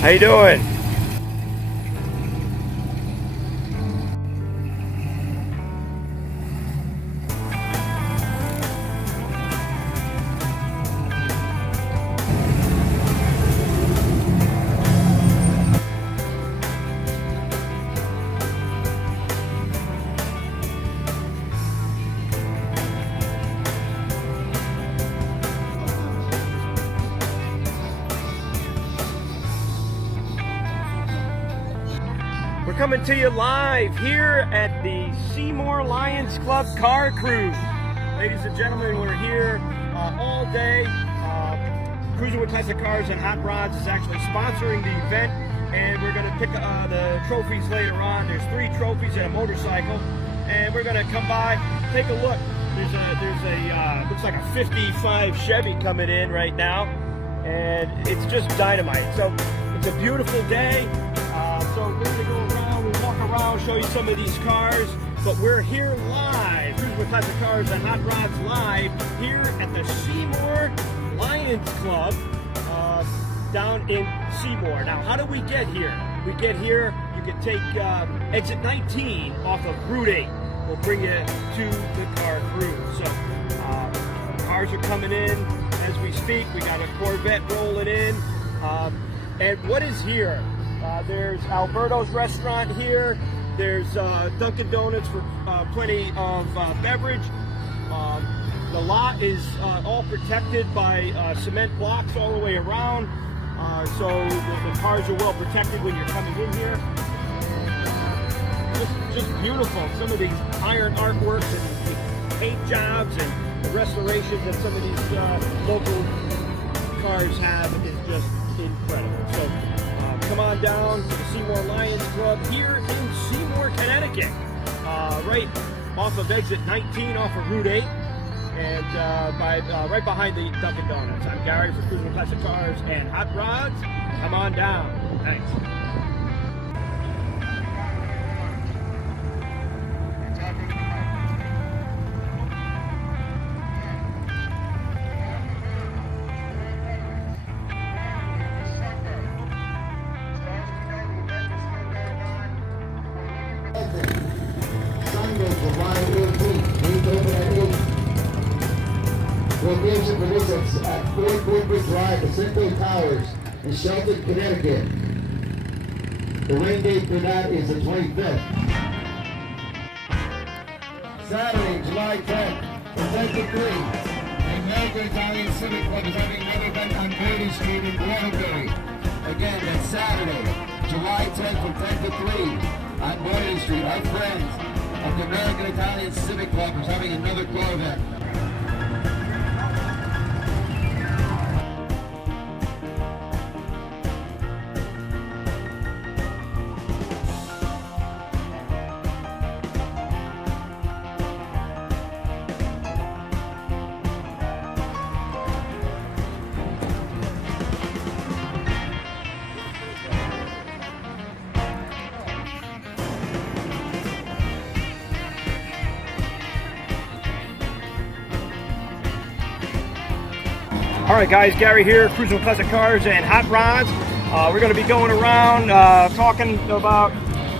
How you doing? We're coming to you live here at the Seymour Lions Club Car Cruise. Ladies and gentlemen, we're here all day. Cruising with Classic Cars and Hot Rods is actually sponsoring the event, and we're going to pick the trophies later on. There's 3 trophies and a motorcycle, and we're going to come by, take a look. There's a looks like a 55 Chevy coming in right now, and it's just dynamite. So it's a beautiful day. So we're going to go around, we'll walk around, show you some of these cars, but we're here live, Cruising with Classic Cars and Hot Rods live, here at the Seymour Lions Club, down in Seymour. Now, how do we get here? We get here, you can take exit 19 off of Route 8. We'll bring you to the car cruise. So, cars are coming in as we speak. We got a Corvette rolling in. And what is here? There's Alberto's restaurant here. There's Dunkin' Donuts for plenty of beverage. The lot is all protected by cement blocks all the way around. So the cars are well protected when you're coming in here. Just beautiful. Some of these iron artworks and paint jobs and the restorations that some of these local cars have is just incredible. So come on down to the Seymour Lions Club here in Seymour, Connecticut, right off of exit 19 off of Route 8, and right behind the Dunkin' Donuts. I'm Gary for Cruising with Classic Cars and Hot Rods. Come on down. Thanks. Sunday, July 18th, gates open at 8. Location for this at 4 Corporate Drive, Pacific Towers in Shelton, Connecticut. The rain date for that is the 25th. Saturday, July 10th, from 10 to 3. The American Italian Civic Club is having another event on Grady Street in Waterbury. Again, that's Saturday, July 10th from 10 to 3. On Boyden Street, our friends of the American Italian Civic Club is having another car event. All right, guys, Gary here, cruising with classic cars and hot rods. We're going to be going around talking about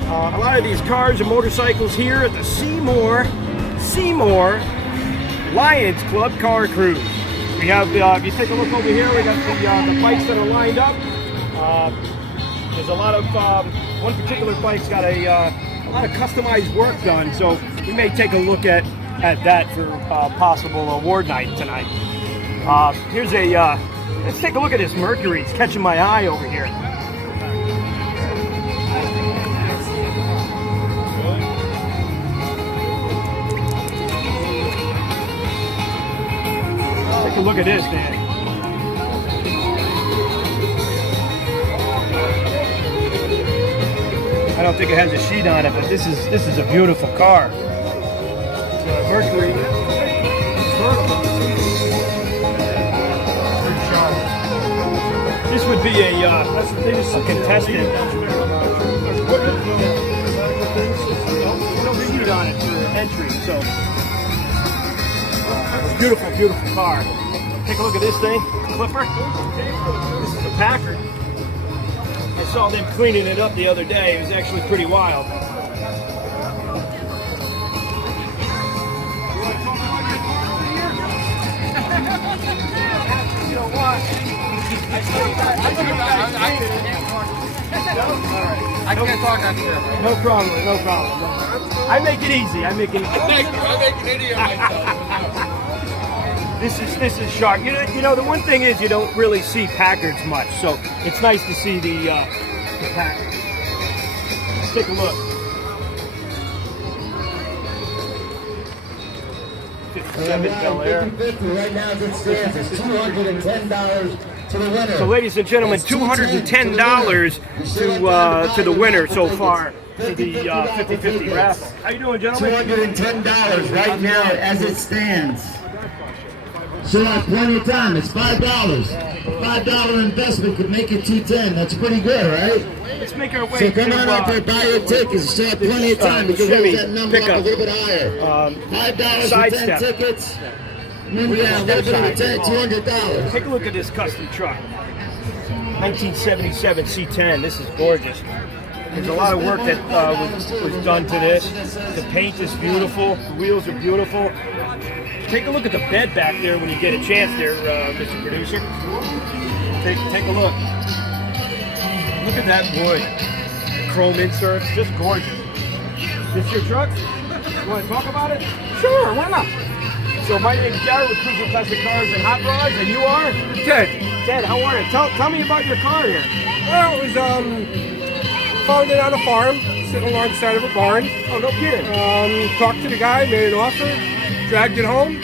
a lot of these cars and motorcycles here at the Seymour Lions Club Car Cruise. We have, if you take a look over here, we got the bikes that are lined up. There's a lot of, one particular bike's got a lot of customized work done, so we may take a look at that for possible award night tonight. Here's a, let's take a look at this Mercury. It's catching my eye over here. Take a look at this, Dan. I don't think it has a sheet on it, but this is a beautiful car. It's a Mercury. This would be a contestant. No sheet on it for entry, so beautiful, beautiful car. Take a look at this thing, Clipper. This is a Packard. I saw them cleaning it up the other day. It was actually pretty wild. You know what? I can't talk on here. No problem, no problem. I make it easy. I make it easy. I make an idiot of myself. This is sharp. You know the one thing is you don't really see Packards much, so it's nice to see the Packard. Let's take a look. Right now, as it stands, it's $210 to the winner. So, ladies and gentlemen, $210 to the winner so far for the 50-50 raffle. How you doing, gentlemen? $210 right now as it stands. So I have plenty of time. It's $5. $5 investment could make it $210. That's pretty good, right? Let's make our way. So come on out there, buy your tickets. You have plenty of time to Chevy raise that number up a little bit higher. $5 for 10 tickets. And then we have a little bit of $200. Take a look at this custom truck. 1977 C10. This is gorgeous. There's a lot of work that was done to this. The paint is beautiful. The wheels are beautiful. Take a look at the bed back there when you get a chance there, Mr. Producer. Take a look. Look at that wood. The chrome inserts, just gorgeous. This your truck? You want to talk about it? Sure, why not? So my name is Gary with Cruising Classic Cars and Hot Rods, and you are? Ted. Ted, how are you? Tell me about your car here. Well, it was found it on a farm, sitting alongside of a barn. Oh, no kidding. Talked to the guy, made an offer, dragged it home,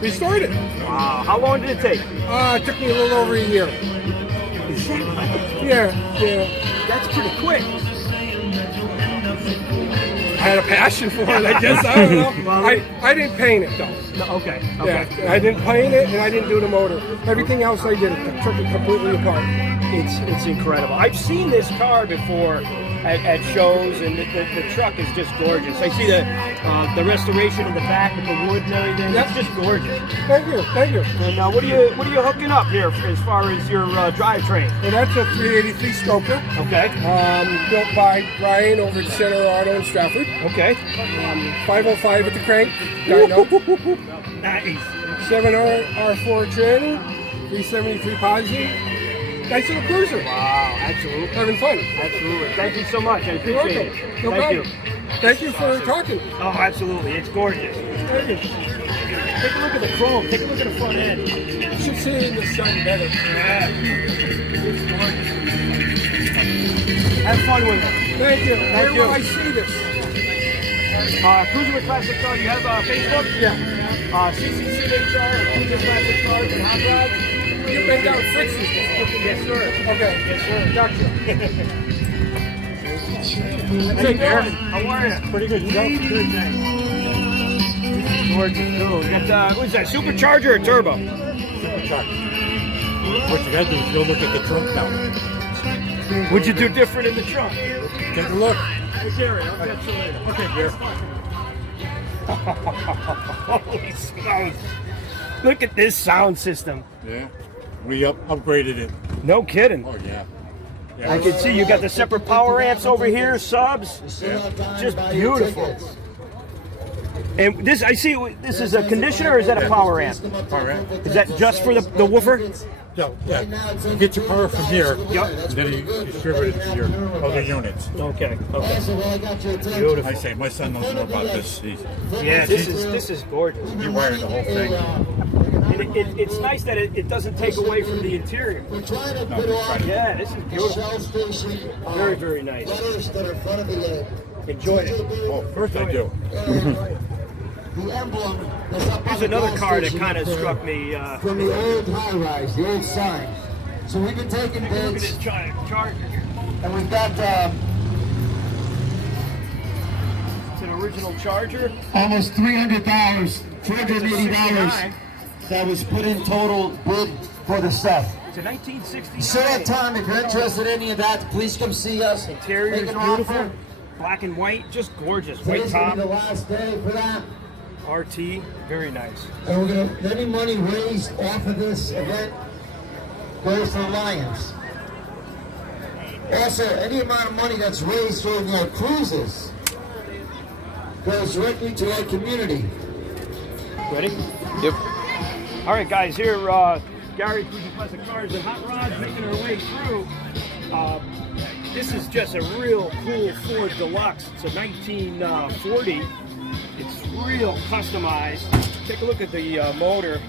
restored it. Wow, how long did it take? It took me a little over a year. Is that right? Yeah. That's pretty quick. I had a passion for it, I guess. I don't know. Well, I didn't paint it though. No, okay. Yeah, I didn't paint it and I didn't do the motor. Everything else I did, it took it completely apart. It's incredible. I've seen this car before at shows, and the truck is just gorgeous. I see the restoration in the back with the wood and everything. That's just gorgeous. Thank you. And what are you hooking up here as far as your drivetrain? And that's a 383 Stoker. Okay. Built by Brian over at Center Auto in Stratford. Okay. 505 at the crank. Dyno. Nice. 7R4 trailer. 373 positive. Nice little cruiser. Wow, absolutely. Having fun. Absolutely. Thank you so much. I appreciate it. No Thank problem. you. Thank you for talking. Oh, absolutely. It's gorgeous. Thank you. Take a look at the chrome. Take a look at the front end. You should see it in the sun better. Yeah. It's gorgeous. Have fun with it. Thank you. Thank Where you. will I see this? Cruising with Classic Cars. You have Facebook? Yeah. C.C.C.H.R. Cruising with Classic Cars and Hot Rods. You've been down Fritz's before. Yes, sir. Okay. Yes, sir. Gotcha. Hey, Bear. How are you? Pretty good. You go? Good, thanks. Gorgeous. Cool. You got, what is that, supercharger or turbo? Supercharger. What you gotta do is go look at the trunk now. What'd you do different in the trunk? Take a look. Hey, Gary, I'll catch you later. Okay, Bear. Holy smokes. Look at this sound system. Yeah. We upgraded it. No kidding. Oh, yeah. I can see you got the separate power amps over here, subs. Just beautiful. And this, I see, this is a conditioner or is that a power amp? Power amp. Is that just for the woofer? Yeah. You get your power from here. Yep. And then you distribute it to your other units. Okay. Beautiful. I say, my son knows more about this. Yeah, this is gorgeous. He wired the whole thing. And it's nice that it doesn't take away from the interior. Yeah, this is beautiful. Very, very nice. Enjoyed it. Oh, first I do. Here's another car that kind of struck me. From the old high-rise, the old sign. So we've been taking Look at bids, this Charger. and we've got It's an original Charger. almost $300, $480 that was put in total bid for the stuff. It's a 1969. Still have time. If you're interested in any of that, please come see us. Interior Make is an beautiful. offer. Black and white, just gorgeous. White Today's gonna top, be the last day for that. RT, very nice. And we're gonna, any money raised off of this event goes to the Lions. Also, any amount of money that's raised from our cruises goes directly to our community. Ready? Yep. All right, guys, here, Gary, Cruising Classic Cars and Hot Rods making our way through. This is just a real cool Ford Deluxe. It's a 1940. It's real customized. Take a look at the motor.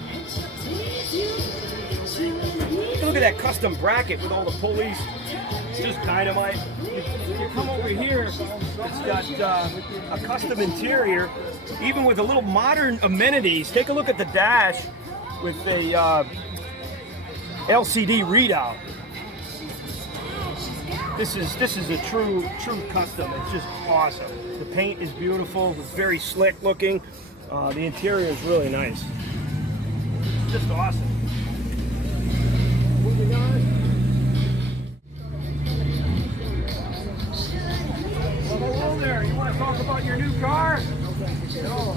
Look at that custom bracket with all the pulleys. It's just dynamite. You come over here, it's got a custom interior, even with a little modern amenities. Take a look at the dash with a LCD readout. This is a true custom. It's just awesome. The paint is beautiful. It's very slick looking. The interior is really nice. Just awesome. Moving on. Well, hello there. You want to talk about your new car? No.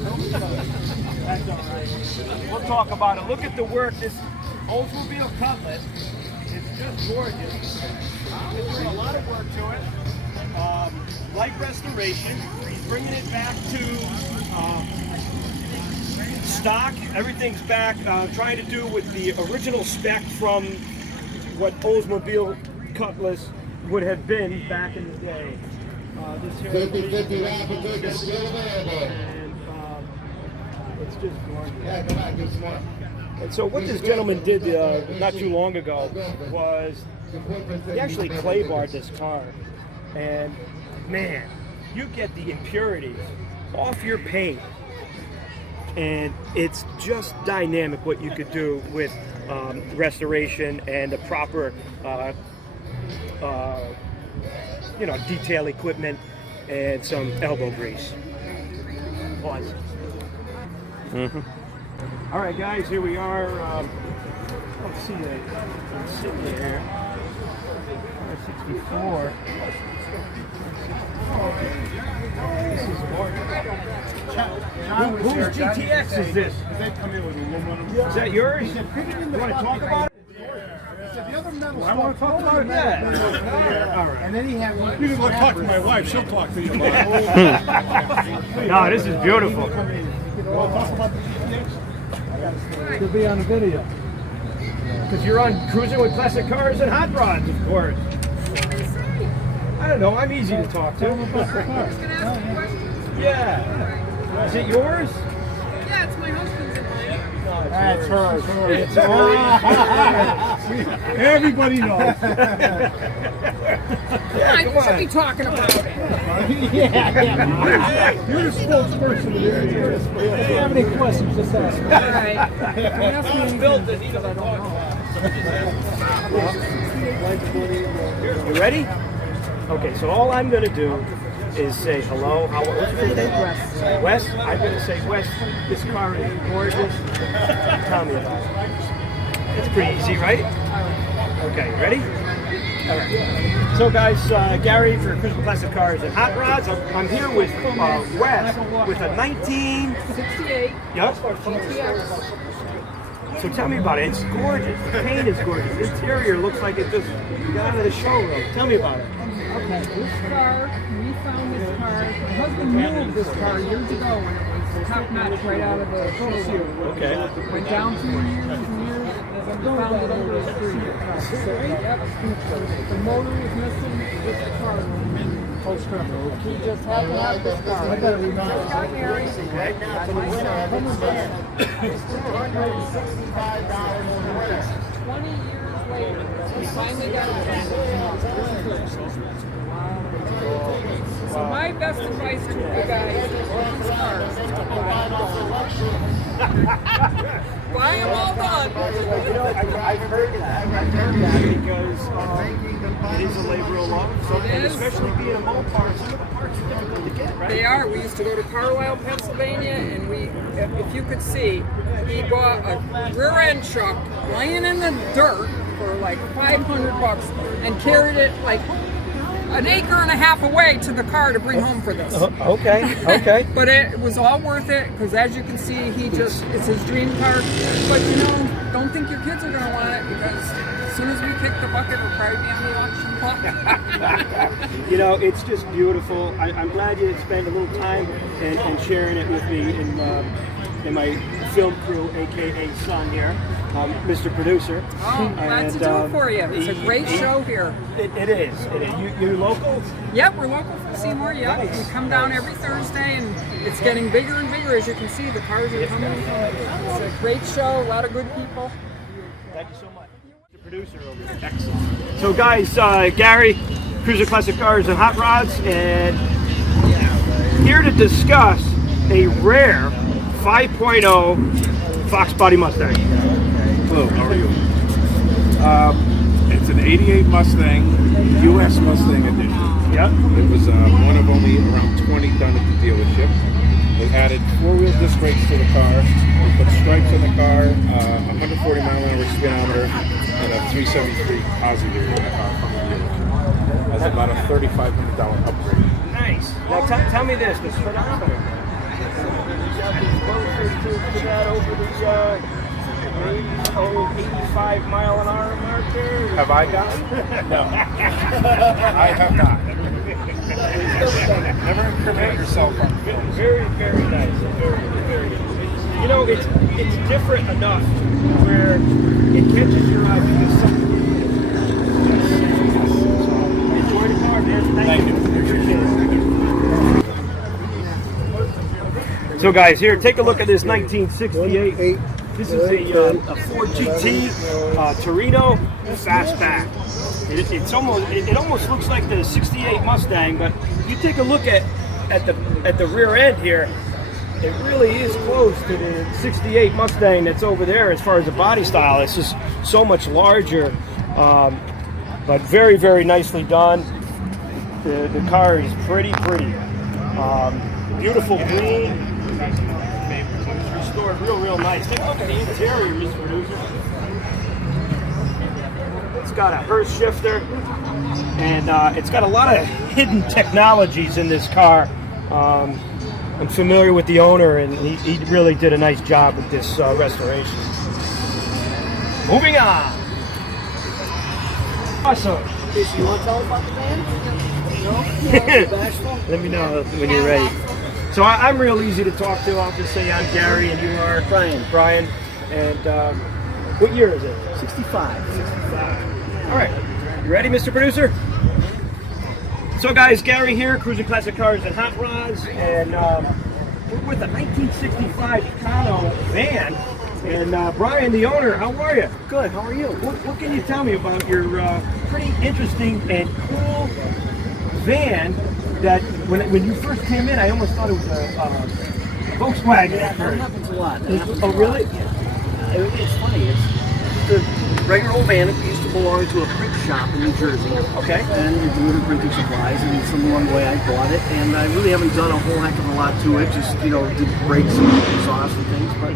That's all right. We'll talk about it. Look at the work. This Oldsmobile Cutlass is just gorgeous. There's a lot of work to it. Light restoration. He's bringing it back to stock. Everything's back. Trying to do with the original spec from what Oldsmobile Cutlass would have been back in the day. This here 50-50 rapid is still available. and it's just gorgeous. Yeah, come on, get some more. And so what this gentleman did not too long ago was he actually clay barred this car, and man, you get the impurities off your paint, and it's just dynamic what you could do with restoration and the proper detail equipment and some elbow grease. Awesome. All right, guys, here we are. Let's see, I'm sitting here. 64. This is whose GTX is this? Is that yours? You want to talk about it? I want to talk about it. Yeah. All right. And then he had one. You can go talk to my wife. She'll talk to you about it. No, this is beautiful. To be on the video. Because you're on Cruising with Classic Cars and Hot Rods, of course. I don't know. I'm easy to talk to. Yeah. Is it yours? Yeah, it's my husband's and mine. That's hers. It's hers. Everybody knows. I should be talking about it. Yeah. You're the spokesperson here. If you have any questions, just ask. All right. Someone built it. He doesn't talk. You ready? Okay, so all I'm going to do is say hello. What's your name? Wes. Wes? I'm going to say, Wes, this car is gorgeous. Tell me about it. It's pretty easy, right? Okay, ready? All right. So, guys, Gary for Cruising Classic Cars and Hot Rods. I'm here with Wes with a 1968. 68. Yep. GTX. So tell me about it. It's gorgeous. The paint is gorgeous. The interior looks like it just got out of the showroom. Tell me about it. Okay, this car, we found this car. My husband moved this car years ago when it was top notch right out of the showroom. Okay. Went down through years and years, and then found it under a street. The motor was missing with the car. He just had to have this car. I got married. Right now, the winner of this event is $265 in the winner. 20 years later, we finally got it back. So my best advice to you guys is buy them all done. I've heard that because it is a labor of love. So, and especially being a Mopar, some of the parts are difficult to get, right? They are. We used to go to Carlisle, Pennsylvania, and if you could see, he bought a rear end truck laying in the dirt for like $500 and carried it like an acre and a half away to the car to bring home for this. Okay. But it was all worth it because, as you can see, it's his dream car. But you know, don't think your kids are going to want it because as soon as we kick the bucket, it'll probably be on the auction block. You know, it's just beautiful. I'm glad you spent a little time and sharing it with me in my film crew, aka son here, Mr. Producer. Oh, glad to do it for you. It's a great show here. It is. You local? Yep, we're local from Seymour. Yep, Nice. we come down every Thursday, and it's getting bigger and bigger. As you can see, the cars are coming. It's a great show. A lot of good people. Thank you so much. The producer over here. Excellent. So guys, Gary, Cruiser Classic Cars and Hot Rods, and here to discuss a rare 5.0 Foxbody Mustang. Hello, how are you? It's an 88 Mustang, US Mustang edition. Yep. It was one of only around 20 done at the dealership. They added four-wheel disc brakes to the car. We put stripes on the car, 140 mile an hour speedometer, and a 373 positive in the car from the dealership. That's about a $3,500 upgrade. Nice. Now tell me this, the speedometer. You got this closer to that over the 85 mile an hour marker? Have I got it? No. I have not. Never incriminate yourself on film. Very, very nice. Very, very nice. You know, it's different enough where it catches your eye because something. Enjoy the car, man. Thank you. Appreciate it. So, guys, here, take a look at this 1968. This is a Ford GT Torino fastback. It almost looks like the '68 Mustang, but you take a look at the rear end here. It really is close to the '68 Mustang that's over there as far as the body style. It's just so much larger, but very, very nicely done. The car is pretty. Beautiful green. Restored real nice. Take a look at the interior, Mr. Producer. It's got a Hearst shifter, and it's got a lot of hidden technologies in this car. I'm familiar with the owner, and he really did a nice job with this restoration. Moving on. Awesome. You want to tell us about the van? No? Bashful? Let me know when you're ready. So I'm real easy to talk to. I'll just say I'm Gary and you are Brian. And what year is it? 65. All right. You ready, Mr. Producer? So guys, Gary here, Cruiser Classic Cars and Hot Rods, and we're with a 1965 Econo van. And Brian, the owner, how are you? Good, how are you? What can you tell me about your pretty interesting and cool van that when you first came in, I almost thought it was a Volkswagen. Yeah, that happens a lot. Oh, really? It's funny. It's just a regular old van. It used to belong to a print shop in New Jersey. Okay. And we delivered printing supplies, and some one way I bought it. And I really haven't done a whole heck of a lot to it. Just, did brakes and exhaust and things. But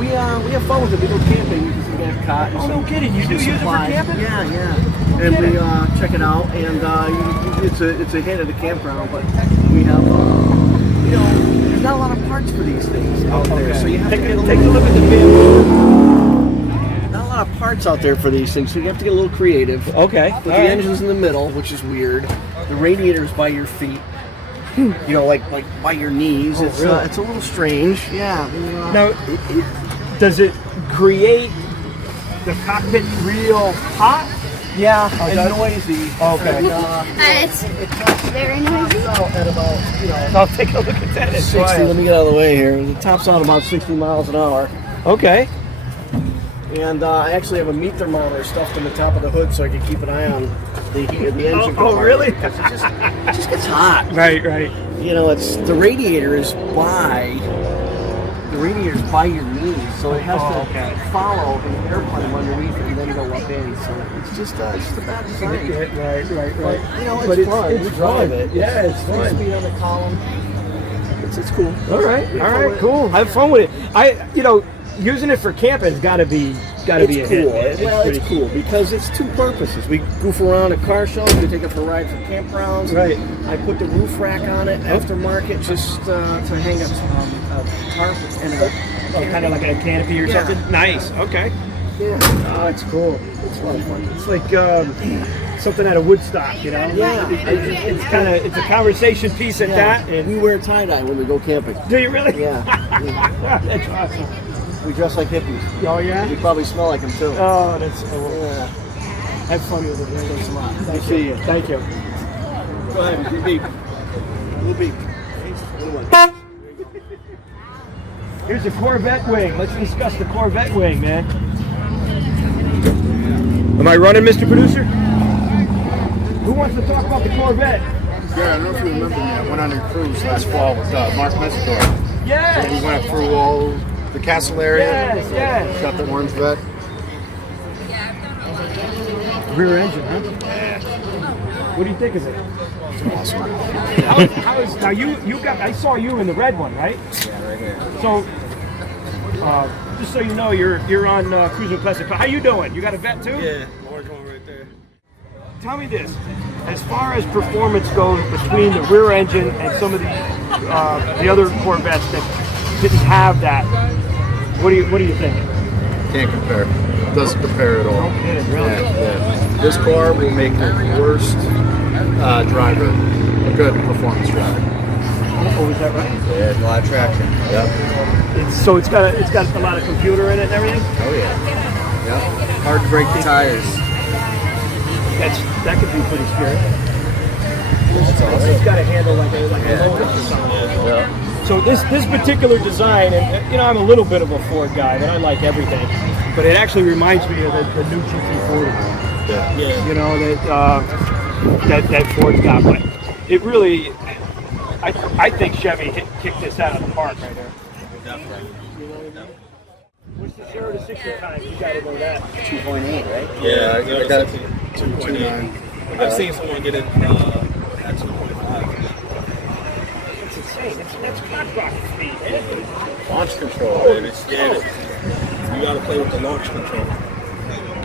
we have fun with it. We go camping. We have cotton. Oh, no kidding. You do use it for camping? Yeah. And we check it out, and it's a hit at a campground. But we have, there's not a lot of parts for these things out there. So you have to take a look at the vehicle. lot of parts out there for these things, so you have to get a little creative. Okay. But the engine's in the middle, which is weird. The radiator's by your feet. You know, like by your knees. Oh, it's really? it's a little strange. Yeah. Now, does it create the cockpit real hot? Yeah, and does- noisy. Okay. And, It's it tops very noisy. out at about, you know, I'll take a look at that. 60. Let me get out of the way here. It tops out about 60 miles an hour. Okay. And I actually have a meat thermometer stuffed in the top of the hood so I can keep an eye on the heat of the engine. Oh, compartment, really? because it just gets hot. Right. You know, it's the radiator is by your knees, so it has to follow an airplane underneath and then go up in. So it's just a bad design. Right. But, you know, it's But fun. it's You drive fun. it. Yeah, it's fun. Speed on the column. It's cool. All right, cool. Have fun with it. Using it for camping's got to be a It's hit. cool. Man. It's cool because it's two purposes. We goof around at car shows. We take it for rides for campgrounds. Right. I put the roof rack on it aftermarket just to hang a tarp and a Kind of like a canopy or Yeah. something. Nice. Okay. Yeah. Oh, it's cool. It's a lot of fun. It's like something out of Woodstock, you know. Yeah. It's a conversation piece at that. We And wear tie-dye when we go camping. do you really? Yeah. That's awesome. We dress like hippies. Oh yeah. We probably smell like them too. Oh, that's cool. Yeah. Have fun with it. Man. Thanks a lot. Thank you. Thank you. Go ahead. Little beep. Little beep. Little one. Here's a Corvette wing. Let's discuss the Corvette wing, man. Am I running, Mr. Producer? Who wants to talk about the Corvette? Yeah, I don't know if you remember me. I went on a cruise last fall with Mark Messidor. Yes. We went through all the castle area. Yes. Got the orange vet. Rear engine, huh? What do you think of it? It's awesome. Now you got? I saw you in the red one, right? Yeah, right here. So, just so you know, you're on Cruising Classic. How you doing? You got a vet too? Yeah, orange one right there. Tell me this: as far as performance goes between the rear engine and some of the other Corvettes that didn't have that, what do you think? Can't compare. Doesn't compare at all. Really? Yeah. This car will make the worst driver a good performance driver. Oh, is that right? Yeah, a lot of traction. Yep. It's got a lot of computer in it and everything. Oh yeah. Yep. Hard to break the tires. That could be pretty scary. It's awesome. It's got a handle like a Lotus or something. Yeah. So this particular design, and you know, I'm a little bit of a Ford guy, but I like everything. But it actually reminds me of the new GT40. Yeah. You know that Ford's got, but it really, I think Chevy kicked this out of the park right there. Definitely. What's the 0 to 60 time? You gotta know that. 2.8, right? Yeah, I got it. 2.9. I've seen someone get it at 2.5. It's insane. That's clock rocket speed, man. Launch control, baby. Yeah. You gotta play with the launch control.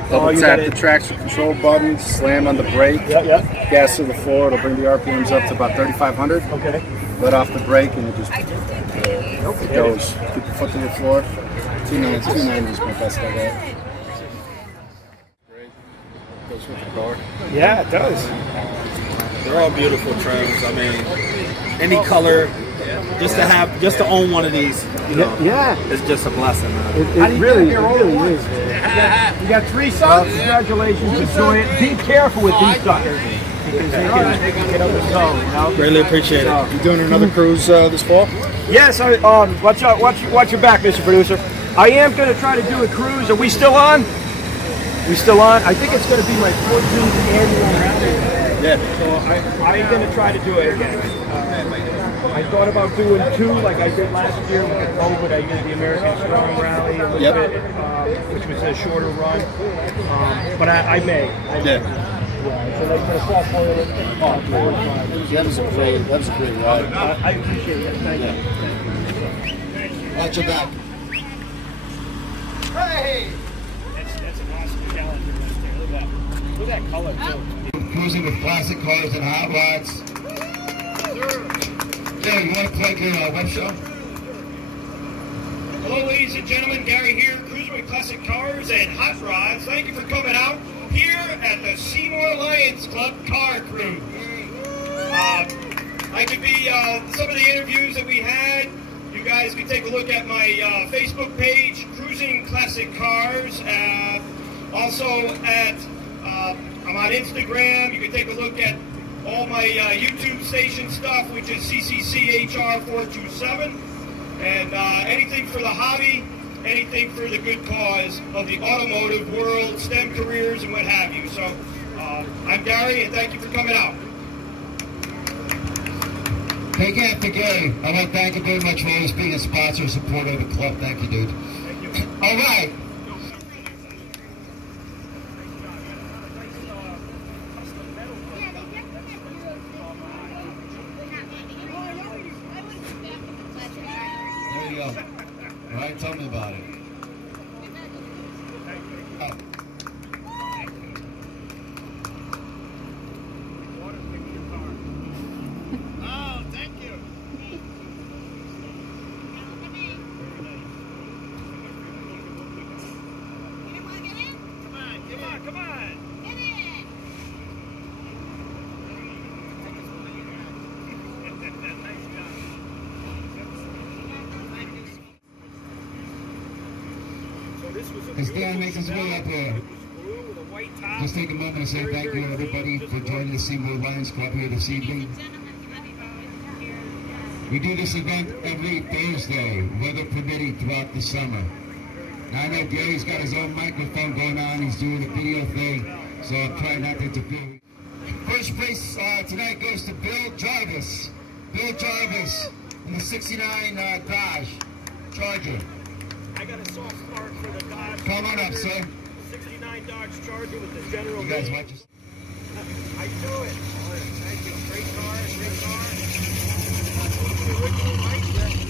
Double you tap got the it. traction control button, slam on the brake, Yep. gas to the floor, it'll bring the RPMs up to about 3,500. Okay. Let off the brake and it just it goes. Keep your foot to the floor. 290 is my best I got. Great. Goes with the car. Yeah, it does. They're all beautiful trims. I mean, any color, just to own one of these, you know, Yeah. it's just a blessing. Man. It really is. You got 3 sons. Congratulations. Enjoy it. Be careful with these suckers. Because they can get up and go, you know? Greatly appreciate it. You doing another cruise this fall? Yes, watch out, watch your back, Mr. Producer. I am going to try to do a cruise. Are we still on? We still on? I think it's going to be my 14th annual rally. Yeah. So I'm going to try to do it again. I thought about doing 2 like I did last year with COVID. I did the American Strong Rally a little bit, which was a shorter run. But I may. Yeah. So like for the fall foil, That was a great ride. I appreciate it. Thank you. Watch your back. Hey! That's an awesome Challenger right there. Look at that color too. Cruising with classic cars and hot rods. Gary, you want to plug your web show? Hello, ladies and gentlemen. Gary here, Cruising with classic cars and hot rods. Thank you for coming out here at the Seymour Lions Club Car Crew. I could be some of the interviews that we had. You guys can take a look at my Facebook page, Cruising Classic Cars. Also at, I'm on Instagram. You can take a look at all my YouTube station stuff, which is CCCHR 427. And anything for the hobby, anything for the good cause of the automotive world, STEM careers, and what have you. So I'm Gary, and thank you for coming out. Hey, after Gary, I want to thank you very much for always being a sponsor and supporter of the club. Thank you, dude. Thank you. All right. There you go. All right, tell me about it. Oh. Oh, thank you. Come on. As Dan makes his way up here, just take a moment to say thank you everybody for joining the Seymour Lions Club here this evening. We do this event every Thursday, weather permitting, throughout the summer. Now I know Gary's got his own microphone going on, he's doing a video thing, so I'll try not to interfere. First place tonight goes to Bill Jarvis. Bill Jarvis in the 69 Dodge Charger. I got a soft spot for the Dodge. Come on up, sir. 69 Dodge Charger with the General. You guys watch this. I do it. Thank you. Great car. The original light.